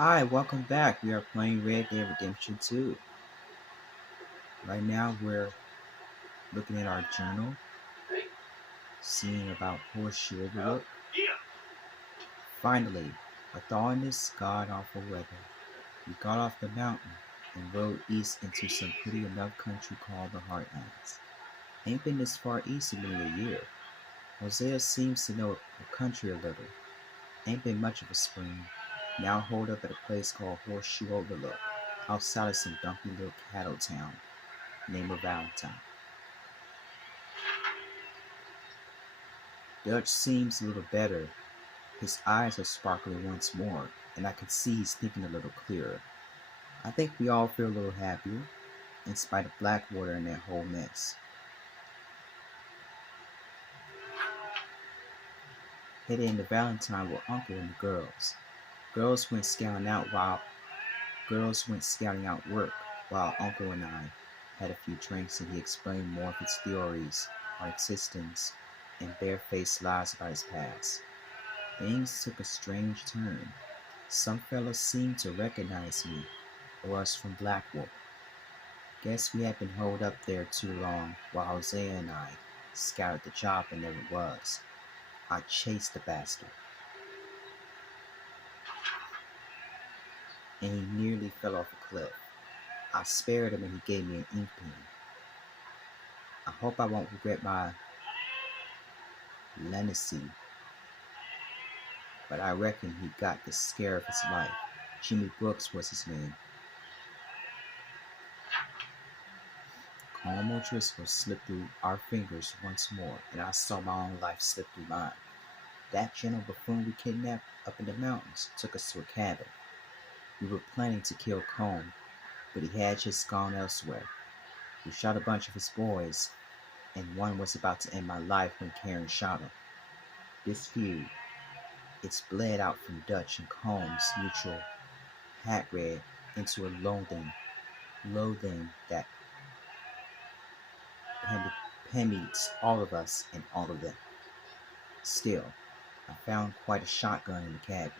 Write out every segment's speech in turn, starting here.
Hi, welcome back. We are playing Red Dead Redemption 2. Right now, we're looking at our journal, seeing about Horseshoe Overlook. Finally, a thaw in this god awful weather, we got off the mountain and rode east into some pretty enough country called the Heartlands. Ain't been this far east in nearly a year. Hosea seems to know the country a little. Ain't been much of a spring. Now holed up at a place called Horseshoe Overlook, outside of some dumpy little cattle town named Valentine. Dutch seems a little better. His eyes are sparkling once more, and I can see he's thinking a little clearer. I think we all feel a little happier, in spite of Blackwater and that whole mess. Headed into Valentine with Uncle and the girls. Girls went scouting out while Girls went scouting out work, while Uncle and I had a few drinks and he explained more of his theories, our existence, and barefaced lies about his past. Things took a strange turn. Some fellows seemed to recognize me, or us from Blackwater. Guess we had been holed up there too long while Hosea and I scouted the job and there it was. I chased the bastard, and he nearly fell off a cliff. I spared him and he gave me an ink pen. I hope I won't regret my leniency, but I reckon he got the scare of his life. Jimmy Brooks was his name. Cornwall Driscoll slipped through our fingers once more, and I saw my own life slip through mine. That gentle buffoon we kidnapped up in the mountains took us to a cabin. We were planning to kill Combe, but he had just gone elsewhere. We shot a bunch of his boys, and one was about to end my life when Karen shot him. This feud, it's bled out from Dutch and Combs' mutual hatred into a loathing that permeates all of us and all of them. Still, I found quite a shotgun in the cabin.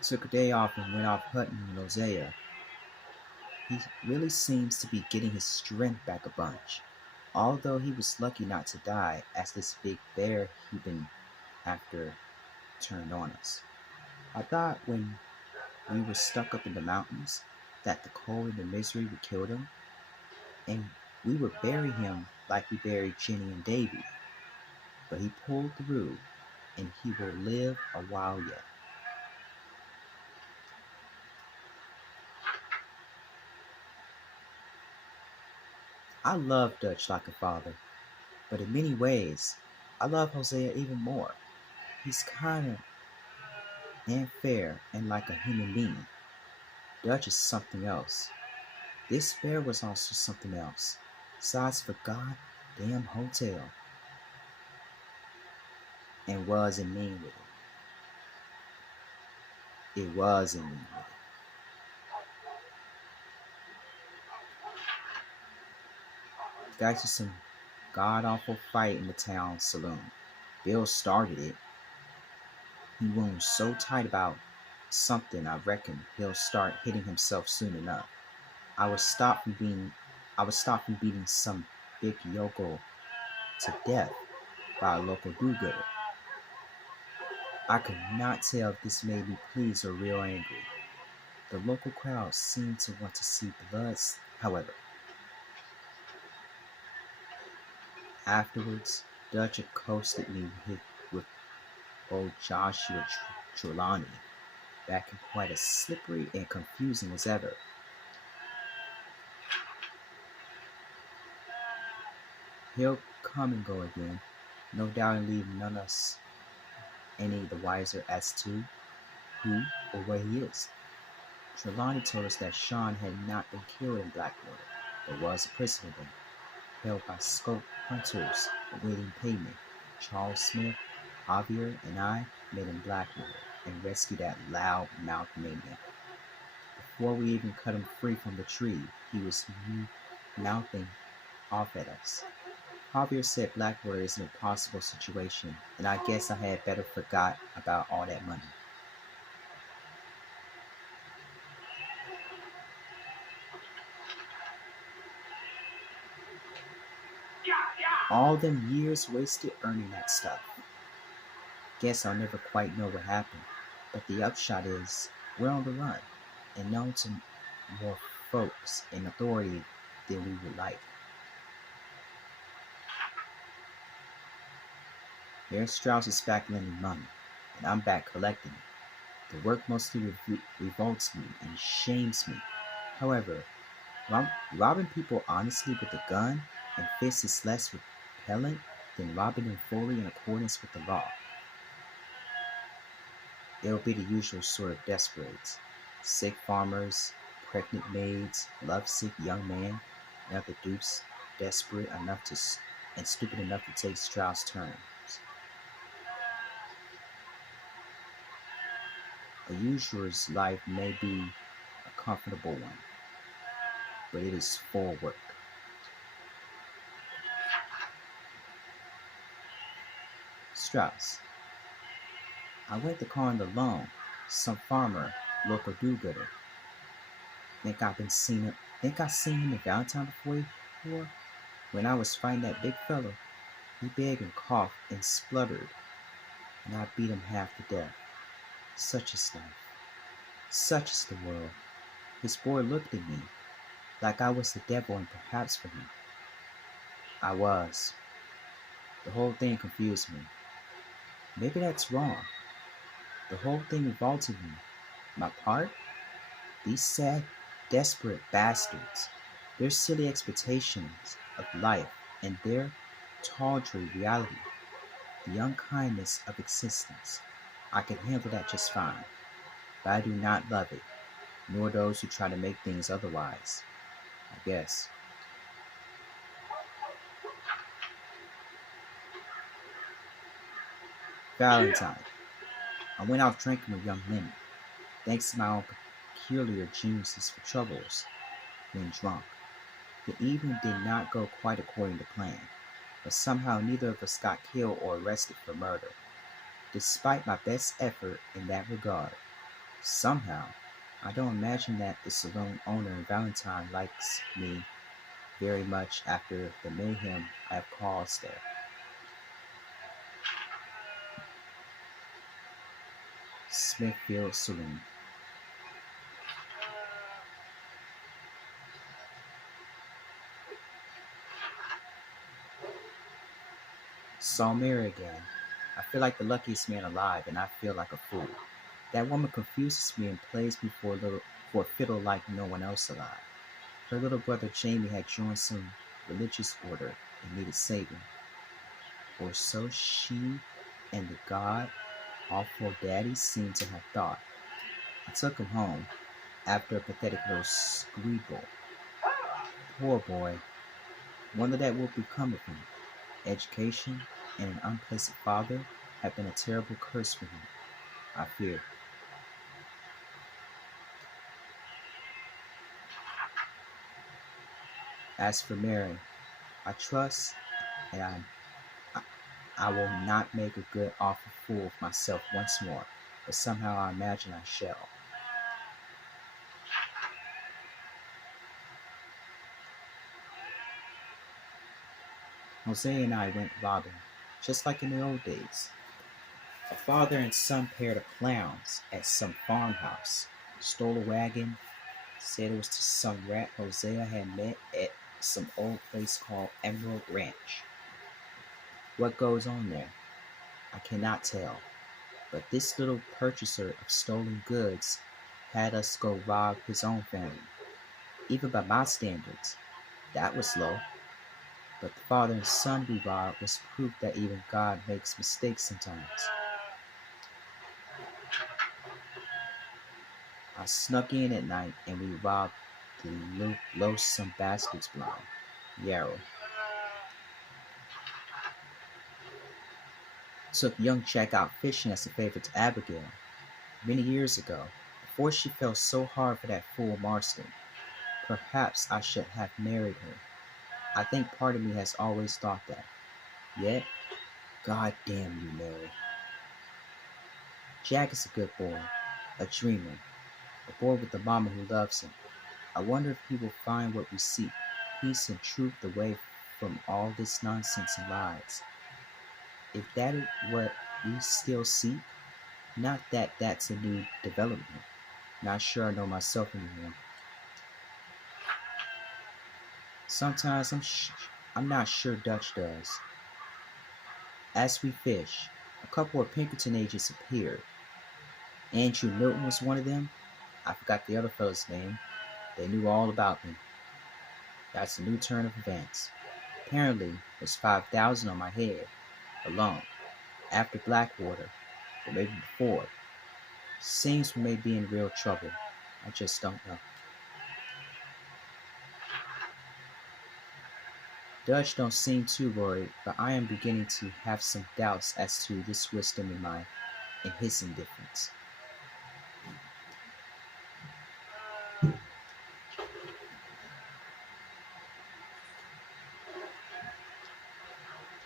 Took a day off and went off hunting with Hosea. He really seems to be getting his strength back a bunch, although he was lucky not to die as this big bear he'd been after turned on us. I thought when we were stuck up in the mountains that the cold and the misery would kill him, and we would bury him like we buried Jenny and Davy. But he pulled through, and he will live a while yet. I love Dutch like a father, but in many ways, I love Hosea even more. He's kind of unfair and like a human being. Dutch is something else. This bear was also something else, besides the goddamn hotel, and wasn't mean with it. It wasn't mean with it. Got to some god awful fight in the town saloon. Bill started it. He wounds so tight about something I reckon he'll start hitting himself soon enough. I was stopped from being I was stopped from beating some big yokel to death by a local do-gooder. I could not tell if this made me pleased or real angry. The local crowd seemed to want to see blood, however. Afterwards, Dutch accosted me with old Joshua Trelawney, back in quite as slippery and confusing as ever. He'll come and go again, no doubt, and leave none of us any the wiser as to who or where he is. Trelawney told us that Sean had not been killed in Blackwater, but was a prisoner there, held by scope hunters awaiting payment. Charles Smith, Javier, and I met in Blackwater and rescued that loud-mouthed maniac. Before we even cut him free from the tree, he was mouthing off at us. Javier said Blackwater is an impossible situation, and I guess I had better forgot about all that money. All them years wasted earning that stuff. Guess I'll never quite know what happened, but the upshot is we're on the run, and known to more folks in authority than we would like. Mayor Strauss is back lending money, and I'm back collecting it. The work mostly revolts me and shames me. However, robbing people honestly with a gun and fist is less repellent than robbing them fully in accordance with the law. It'll be the usual sort of desperates: sick farmers, pregnant maids, lovesick young men, and other dupes desperate enough to and stupid enough to take Strauss' terms. A usurer's life may be a comfortable one, but it is full work. Strauss. I went to call in the loan. Some farmer, local do-gooder. Think I seen him in Valentine before? When I was fighting that big fellow, he begged and coughed and spluttered, and I beat him half to death. Such is life. Such is the world. His boy looked at me like I was the devil, and perhaps for him, I was. The whole thing confused me. Maybe that's wrong. The whole thing revolted me. My part? These sad, desperate bastards. Their silly expectations of life and their tawdry reality. The unkindness of existence. I can handle that just fine. But I do not love it, nor those who try to make things otherwise, I guess. Valentine. I went out drinking with young men, thanks to my own peculiar geniuses for troubles when drunk. The evening did not go quite according to plan, but somehow neither of us got killed or arrested for murder, despite my best effort in that regard. Somehow, I don't imagine that the saloon owner in Valentine likes me very much after the mayhem I have caused there. Smithfield Saloon. Saw Mary again. I feel like the luckiest man alive, and I feel like a fool. That woman confuses me and plays me for a fiddle like no one else alive. Her little brother Jamie had joined some religious order and needed saving, or so she and the god awful daddy seemed to have thought. I took him home after a pathetic little squeal. Poor boy, wonder that will become of him. Education and an unpleasant father have been a terrible curse for him, I fear. As for Mary, I trust and I, I will not make a good awful fool of myself once more, but somehow I imagine I shall. Jose and I went robbing, just like in the old days. A father and son paired of clowns at some farmhouse, stole a wagon, said it was to some rat Hosea had met at some old place called Emerald Ranch. What goes on there, I cannot tell, but this little purchaser of stolen goods had us go rob his own family. Even by my standards, that was low. But the father and son we robbed was proof that even God makes mistakes sometimes. I snuck in at night and we robbed the loathsome bastards blind. Yarrow. Took young Jack out fishing as a favor to Abigail many years ago, before she fell so hard for that fool Marston. Perhaps I should have married her. I think part of me has always thought that. Yet, God damn you, Mary. Jack is a good boy, a dreamer, a boy with a mama who loves him. I wonder if he will find what we seek, peace and truth away from all this nonsense and lies. If that is what we still seek, not that that's a new development. Not sure I know myself anymore. Sometimes I'm not sure Dutch does. As we fish, a couple of Pinkerton agents appeared. Andrew Milton was one of them. I forgot the other fellow's name. They knew all about me. That's a new turn of events. Apparently, there's 5,000 on my head alone. After Blackwater, or maybe before. Seems we may be in real trouble. I just don't know. Dutch don't seem too worried, but I am beginning to have some doubts as to this wisdom in his indifference.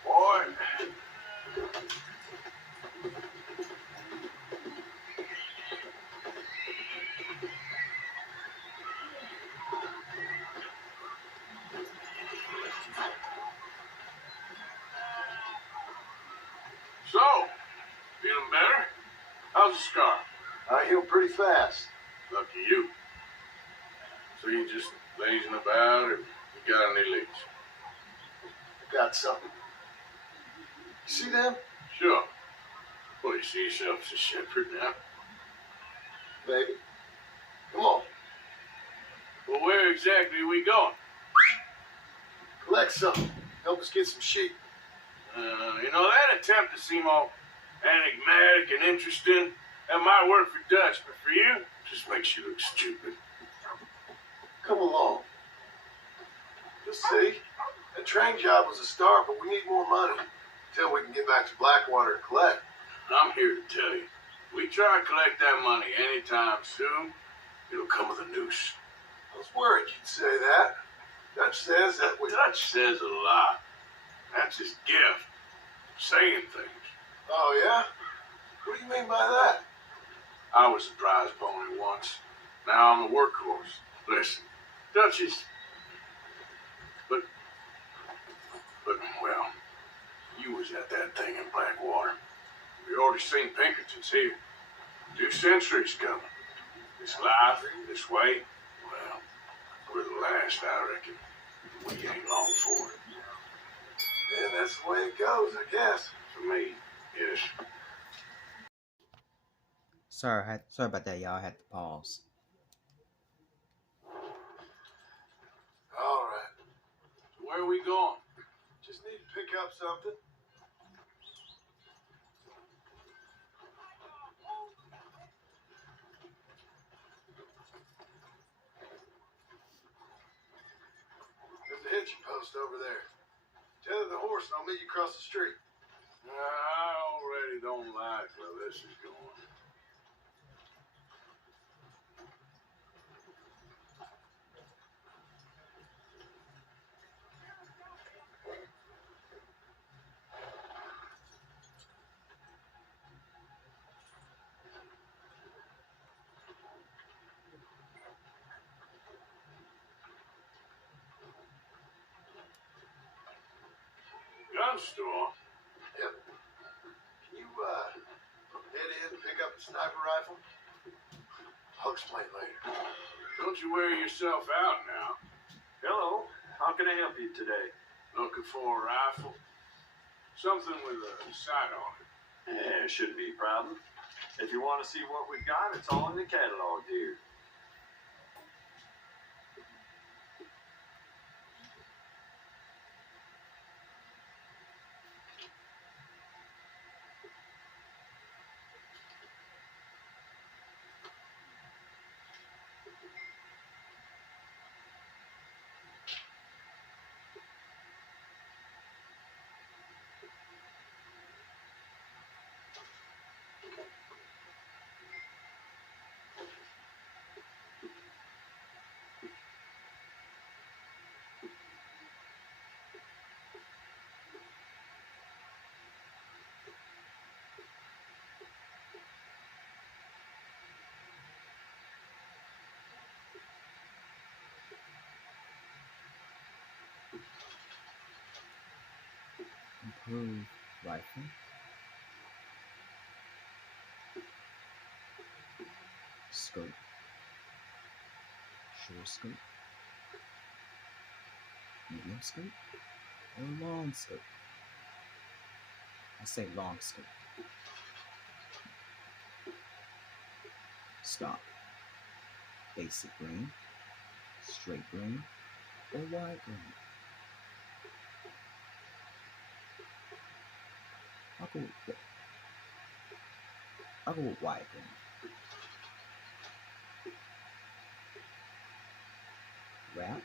Boy. So, feeling better? How's the scar? I heal pretty fast. Lucky you. So you just lazing about, or you got any leads? I got something. You see them? Sure. Well, you see yourself as a shepherd now. Baby. Come on. Well, where exactly are we going? Collect something. Help us get some sheep. You know, that attempt to seem all enigmatic and interesting, that might work for Dutch, but for you, just makes you look stupid. Come along. You'll see. That train job was a start, but we need more money until we can get back to Blackwater and collect. I'm here to tell you, we try to collect that money anytime soon, it'll come with a noose. I was worried you'd say that. Dutch says that we... Dutch says a lot. That's his gift. Saying things. Oh, yeah? What do you mean by that? I was a prize pony once. Now I'm a workhorse. Listen, Dutch is... But, well, you was at that thing in Blackwater. We already seen Pinkertons here. 2 centuries coming. This life, this way, well, we're the last, I reckon. We ain't long for it. Yeah, that's the way it goes, I guess. For me, yes. Sorry about that, y'all. I had to pause. All right. So where are we going? Just need to pick up something. There's a hitching post over there. Tether the horse and I'll meet you across the street. I already don't like where this is going. Gun store? Yep. Can you, head in and pick up a sniper rifle? I'll explain later. Don't you wear yourself out now. Hello, how can I help you today? Looking for a rifle? Something with a sight on it. Yeah, shouldn't be a problem. If you want to see what we've got, it's all in the catalog here. Approved rifle. Scope. Short scope. Medium scope. Or long scope. I say long scope. Stock. Basic grain. Straight grain. Or wide grain. I'll go with wide grain. Wrap.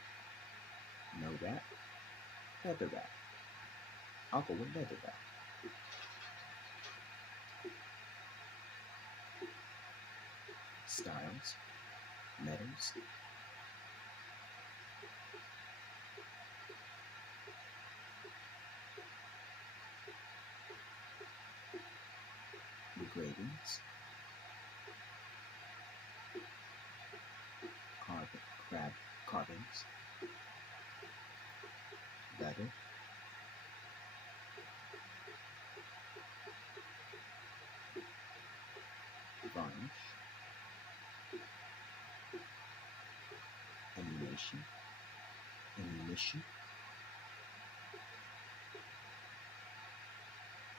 No wrap. Leather wrap. I'll go with leather wrap. Styles. Metals. Engravings. Carvings. Leather. Varnish. Ammunition.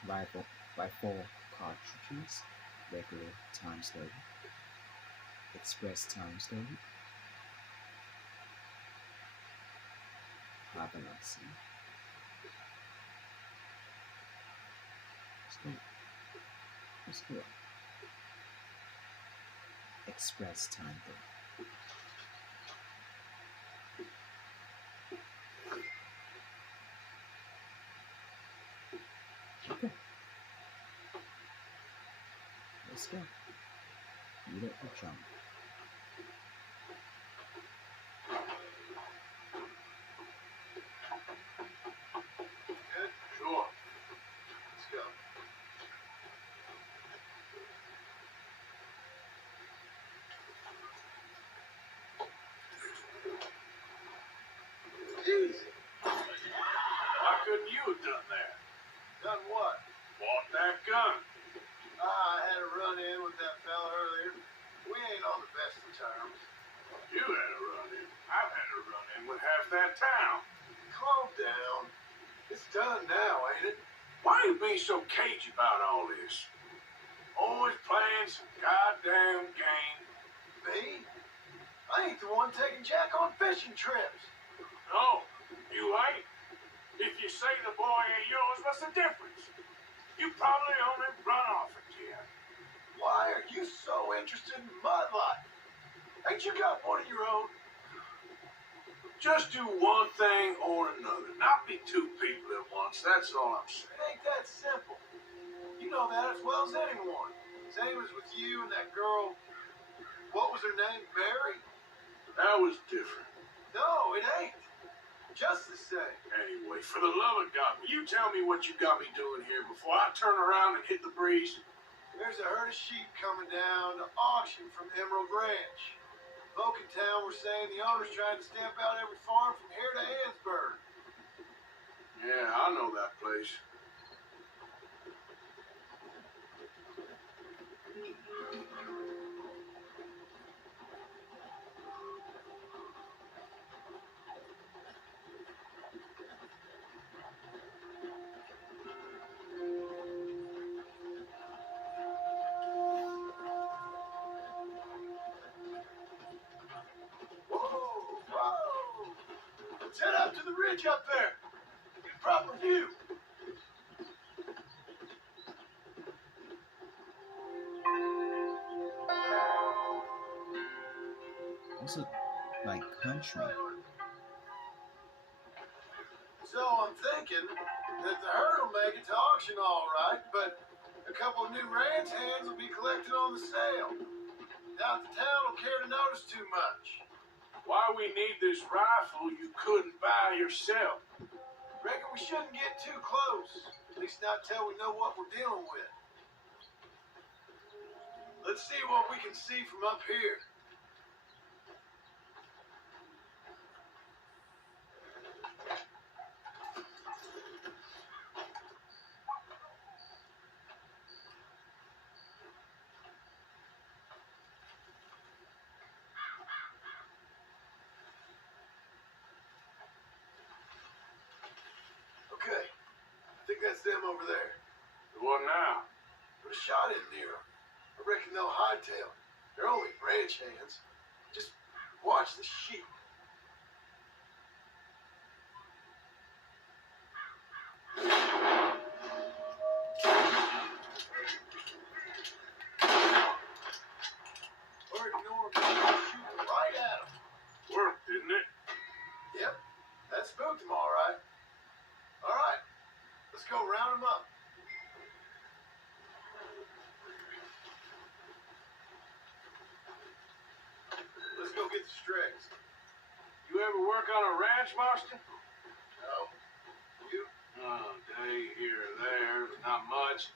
Rifle cartridges, regular times 30, express times 30, Valentine. Let's go. Express time 30. Okay. Let's go. Meet up with John. Good? Sure. Let's go. Easy. Why couldn't you have done that? Done what? Bought that gun. I had a run-in with that fella earlier. We ain't on the best of terms. You had a run-in. I've had a run-in with half that town. Calm down. It's done now, ain't it? Why you being so cagey about all this? Always playing some goddamn game. Me? I ain't the one taking Jack on fishing trips. No, you ain't. If you say the boy ain't yours, what's the difference? You probably only run off again. Why are you so interested in my life? Ain't you got one of your own? Just do one thing or another. Not be two people at once. That's all I'm saying. It ain't that simple. You know that as well as anyone. Same as with you and that girl. What was her name? Mary? That was different. No, it ain't. Just the same. Anyway, for the love of God, will you tell me what you got me doing here before I turn around and hit the breeze? There's a herd of sheep coming down to auction from Emerald Ranch. Folk in town were saying the owner's trying to stamp out every farm from here to Hansburg. Yeah, I know that place. Whoa! Let's head up to the ridge up there. Get a proper view. This is like country. So I'm thinking that the herd will make it to auction all right, but a couple of new ranch hands will be collected on the sale. Doubt the town will care to notice too much. Why we need this rifle you couldn't buy yourself? Reckon we shouldn't get too close. At least not till we know what we're dealing with. Let's see what we can see from up here. that's them over there. What now? Put a shot in near them. I reckon they'll hightail it. They're only ranch hands. Just watch the sheep. Or ignore me. Shoot right at them. Worked, didn't it? Yep, that spooked them all right. All right, let's go round them up. Let's go get the strays. You ever work on a ranch, Marston? No, you? Oh, day here or there, but not much.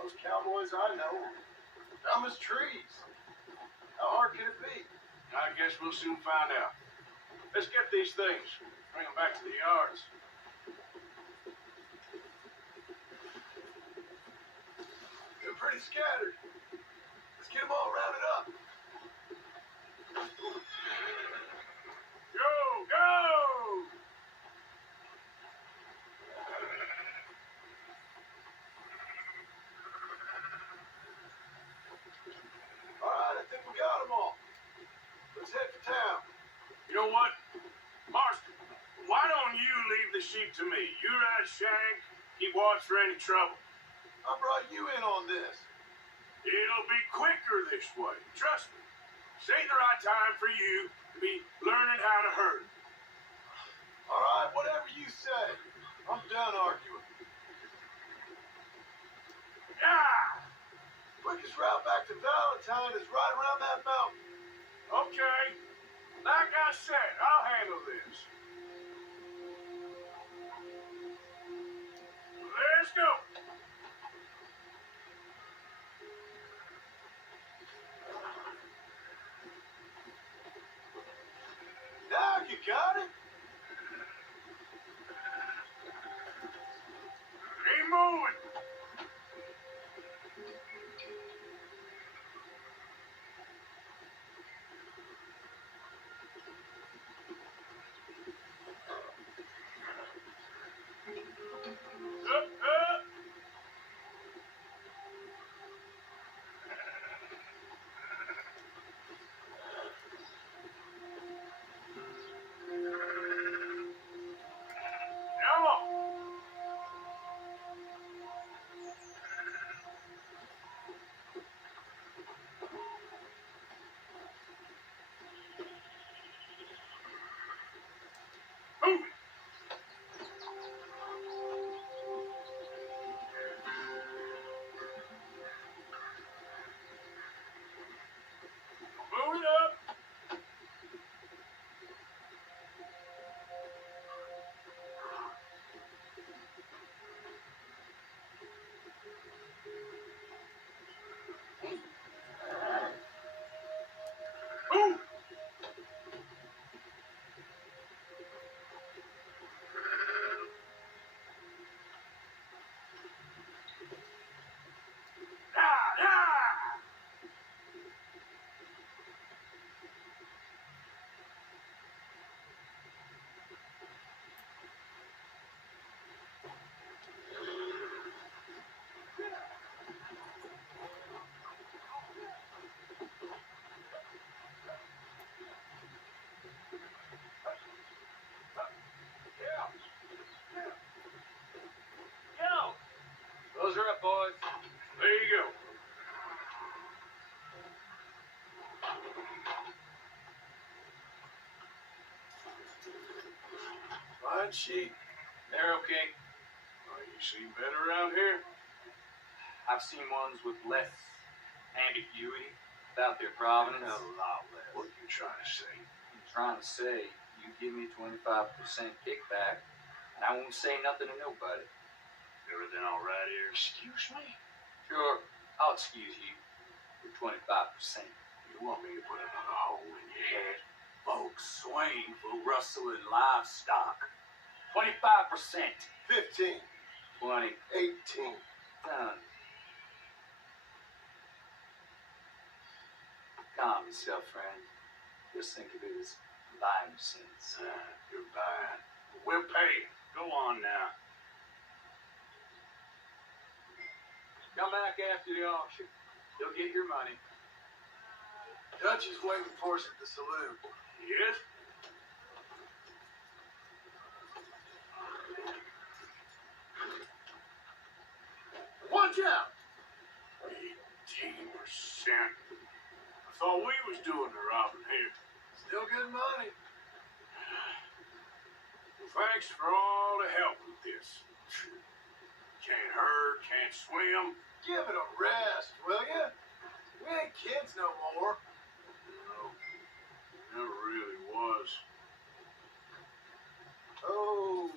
Those cowboys I know, dumb as trees. How hard can it be? I guess we'll soon find out. Let's get these things. Bring them back to the yards. They're pretty scattered. Let's get them all rounded up. Go, go! All right, I think we got them all. Let's head for town. You know what? Marston, why don't you leave the sheep to me? You ride Shank, keep watch for any trouble. I brought you in on this. It'll be quicker this way. Trust me. This ain't the right time for you to be learning how to herd. All right, whatever you say. I'm done arguing. Yeah! Quickest route back to Valentine is right around that mountain. Okay. Like I said, I'll handle this. Let's go. Now you got it. Keep moving. Up, up. Come on. Move it. Move it up. Move. Yeah, yeah. Those are up, boys. There you go. Fine sheep. They're okay. Oh, you see better around here? I've seen ones with less ambiguity about their provenance. A lot less. What are you trying to say? I'm trying to say, you give me 25% kickback, and I won't say nothing to nobody. Everything all right here? Excuse me? Sure, I'll excuse you for 25%. You want me to put another hole in your head? Folks swing for rustling livestock. 25%. 15, 20. 18. Done. Calm yourself, friend. Just think of it as buying sense. Goodbye. We'll pay. Go on now. come back after the auction. You'll get your money. Dutch is waiting for us at the saloon. Yes? Watch out! 18%. I thought we was doing the robbing here. Still good money. Well, thanks for all the help with this. Can't herd, can't swim. Give it a rest, will ya? We ain't kids no more. No, never really was. Oh.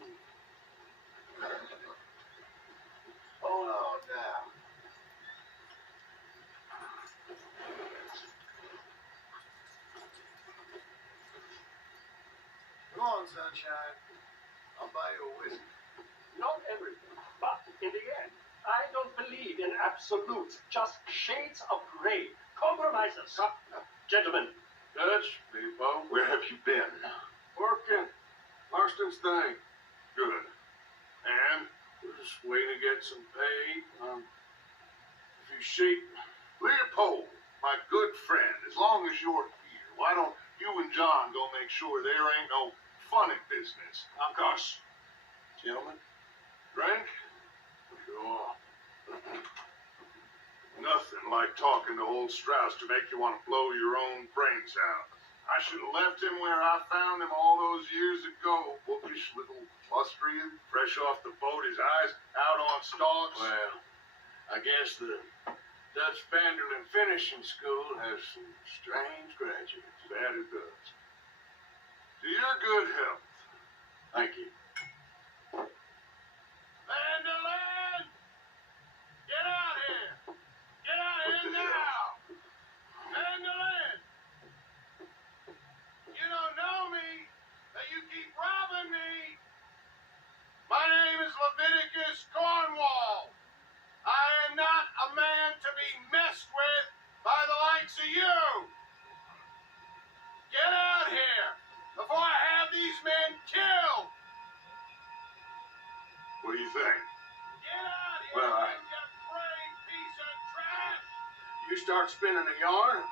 Hold on now. Come on, sunshine. I'll buy you a whiskey. Not everything, but in the end, I don't believe in absolutes, just shades of gray, compromises. Gentlemen, Dutch, people. Where have you been? Working. Marston's thing. Good. And we're just waiting to get some pay on a few sheep. Leopold, my good friend, as long as you're here, why don't you and John go make sure there ain't no funny business? Of course. Gentlemen? Drink? Sure. Nothing like talking to old Strauss to make you want to blow your own brains out. I should have left him where I found him all those years ago. Bookish little Austrian, fresh off the boat, his eyes out on stalks. Well, I guess the Dutch Vanderlyn Finishing School has some strange graduates. That it does. To your good health. Thank you. Vanderlyn! Get out here! Get out What here the hell? now! Vanderlyn! You don't know me, but you keep robbing me! My name is Leviticus Cornwall. I am not a man to be messed with by the likes of you! Get out here before I have these men killed! What do you think? Get out here, Well, you brave piece of trash! You start spinning a yarn,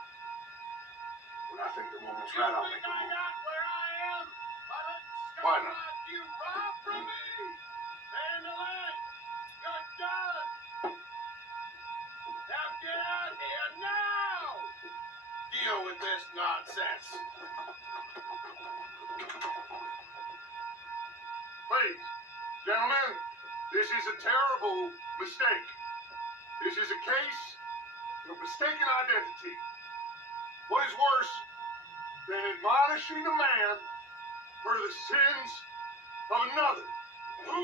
when I think the moment's You right, I'll think make I a move. got where I am by letting Why scum not? like you rob from me? Vanderlyn, you're done! Now get out here now! Deal with this nonsense. Please, gentlemen, this is a terrible mistake. This is a case of mistaken identity. What is worse than admonishing a man for the sins of another who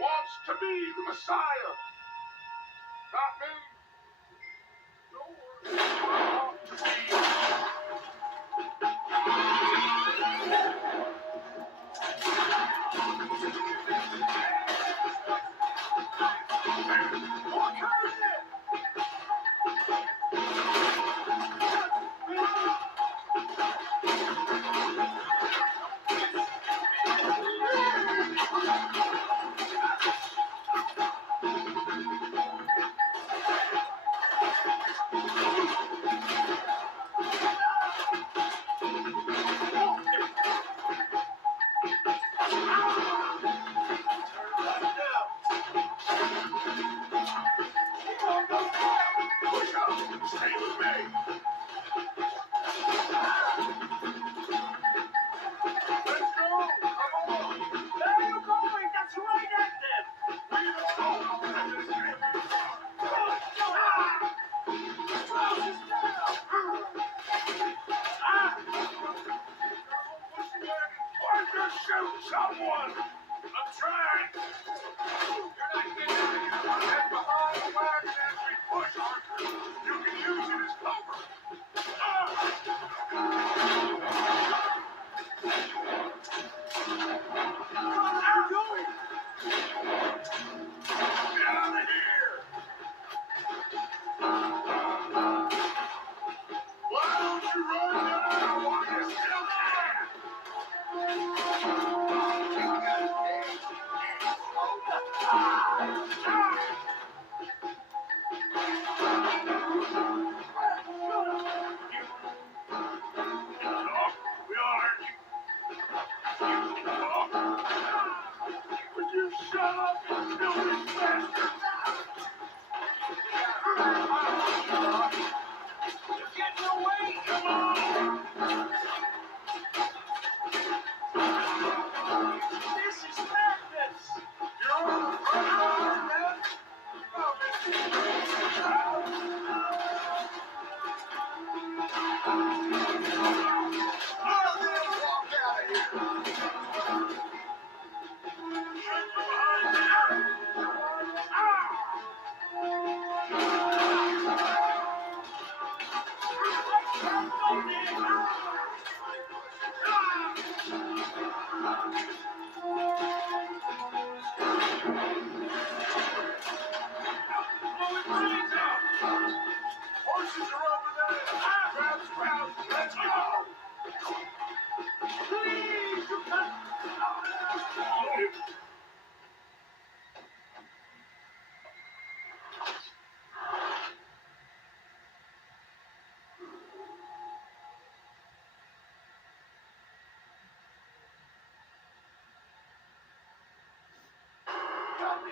wants to be the Messiah? Not me. Nor I want to be. Stay with me. Let's go. Come on. where are you going? That's right at them. Why don't you shoot someone? I'm trying. You're not getting out of here. Get behind the wagon as we push, Arthur. You can use it as cover. What are you doing? Get out of here. Why don't you run down while you're still there?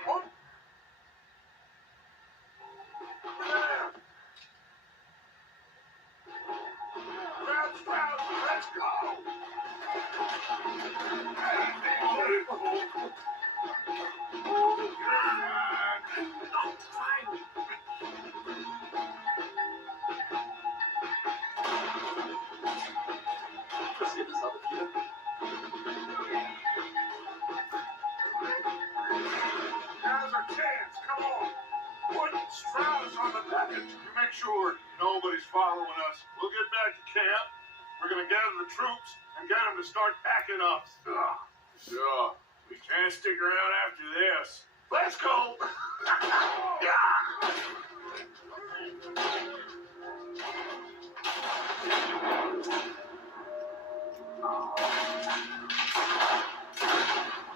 What? There. Grab Strauss, let's go! Let's get this other kid. Now's our chance, come on! Put Strauss on the package. You make sure nobody's following us. We'll get back to camp. We're gonna gather the troops and get them to start packing up. Sure. We can't stick around after this. Let's go!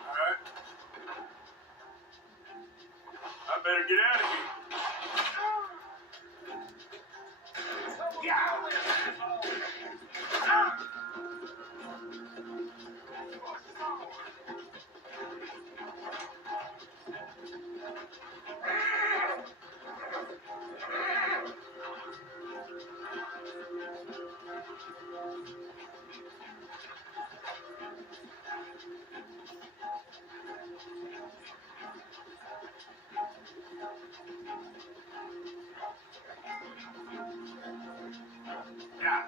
Alright. I better get out of here. Yeah.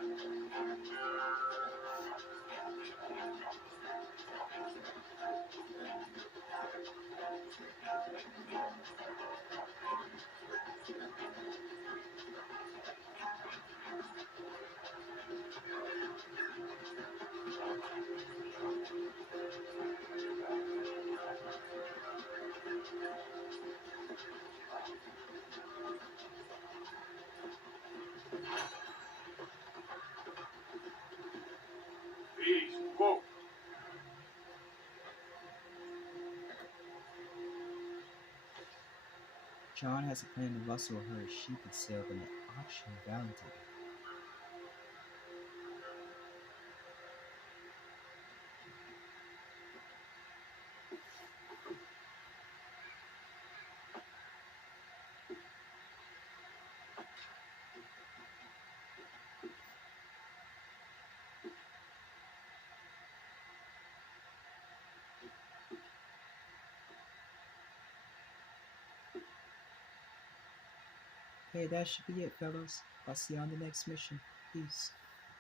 Easy. Whoa. John has a plan to rustle her sheep and sell them at auction in Valentine. Okay, that should be it, fellas. I'll see you on the next mission. Peace.